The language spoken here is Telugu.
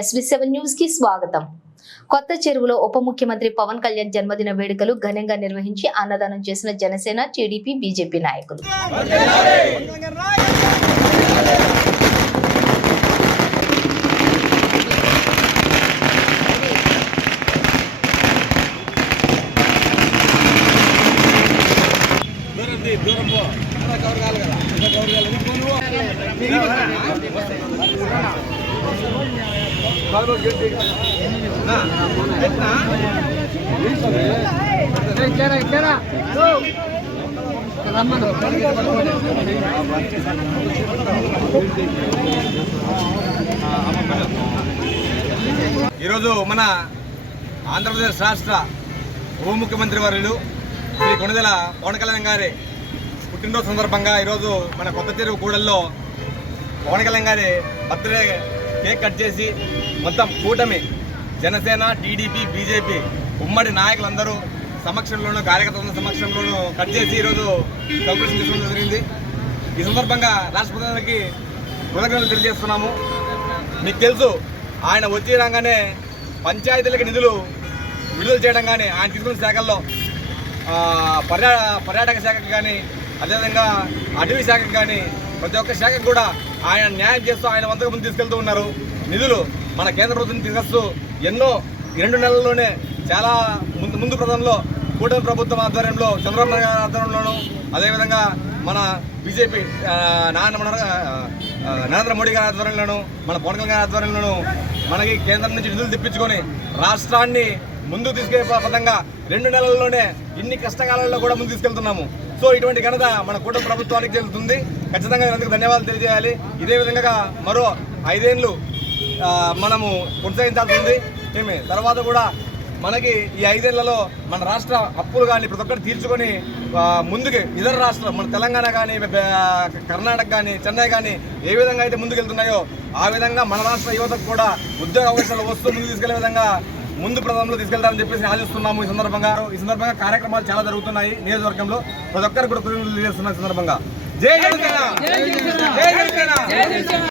SB7 న్యూస్ కి స్వాగతం. కొత్త చెరువులో ఉప ముఖ్యమంత్రి పవన్ కళ్యాణ్ జన్మదిన వేడుకలు ఘనంగా నిర్వహించి అన్నదానం చేసిన జనసేన, టీడీపీ, బీజేపీ నాయకులు. ఈరోజు మన ఆంధ్రప్రదేశ్ రాష్ట్ర ఉప ముఖ్యమంత్రి వర్యులు శ్రీ కొణిదెల పవన్ కళ్యాణ్ గారి పుట్టినరోజు సందర్భంగా ఈరోజు మన కొత్త చెరువు కూడల్లో పవన్ కళ్యాణ్ గారి బర్త్డే కేక్ కట్ చేసి మొత్తం కూటమి జనసేన, టీడీపీ, బీజేపీ ఉమ్మడి నాయకులందరూ సమక్షంలోనూ, కార్యకర్తల సమక్షంలోనూ కట్ చేసి ఈరోజు సెలబ్రేషన్ చేసుకోవడం జరిగింది. ఈ సందర్భంగా రాష్ట్ర ప్రధానికి కృతజ్ఞతలు తెలియజేస్తున్నాము. మీకు తెలుసు, ఆయన వచ్చి రాగానే పంచాయతీలకు నిధులు విడుదల చేయడం కానీ, ఆయన తీసుకున్న శాఖల్లో పర్యాటక శాఖకు కానీ, అదేవిధంగా అటవీ శాఖకు కానీ ప్రతి ఒక్క శాఖకు కూడా ఆయన న్యాయం చేస్తూ ఆయన వంతకు ముందు తీసుకెళ్తూ ఉన్నారు. నిధులు మన కేంద్ర ప్రభుత్వం తీసుకొస్తూ ఎన్నో 2 నెలల్లోనే చాలా ముందు ప్రధానంలో కూటమి ప్రభుత్వం ఆధ్వర్యంలో, చంద్రబాబు నాయుడు గారి ఆధ్వర్యంలోనూ, అదేవిధంగా మన బీజేపీ నరేంద్ర మోడీ గారి ఆధ్వర్యంలోనూ, మన పవన్ కళ్యాణ్ గారి ఆధ్వర్యంలోనూ మనకి కేంద్రం నుంచి నిధులు తెప్పించుకొని రాష్ట్రాన్ని ముందుకు తీసుకెళ్లే పదంగా 2 నెలల్లోనే ఇన్ని కష్టకాలంలో కూడా ముందుకు తీసుకెళ్తున్నాము. సో ఇటువంటి ఘనత మన కూటమి ప్రభుత్వానికి చెందుతుంది. ఖచ్చితంగా అందుకు ధన్యవాదాలు తెలియజేయాలి. ఇదే విధంగా మరో 5 ఏళ్ళు మనము కొనసాగించాల్సి ఉంది. తర్వాత కూడా మనకి ఈ 5 ఏళ్లలో మన రాష్ట్ర అప్పులు కానీ ప్రతి ఒక్కరు తీర్చుకొని ముందుకు ఇతర రాష్ట్రాలు, మన తెలంగాణ కానీ, కర్ణాటక కానీ, చెన్నై కానీ ఏ విధంగా అయితే ముందుకెళ్తున్నాయో ఆ విధంగా మన రాష్ట్ర యువతకు కూడా ఉద్యోగ అవకాశాలు వస్తూ ముందుకు తీసుకెళ్లే విధంగా ముందు ప్రధానంలో తీసుకెళ్తారని చెప్పేసి ఆశిస్తున్నాము. ఈ సందర్భంగా కార్యక్రమాలు చాలా జరుగుతున్నాయి నియోజకవర్గంలో. ప్రతి ఒక్కరు కూడా తెలియజేస్తున్న సందర్భంగా జై జనసేన.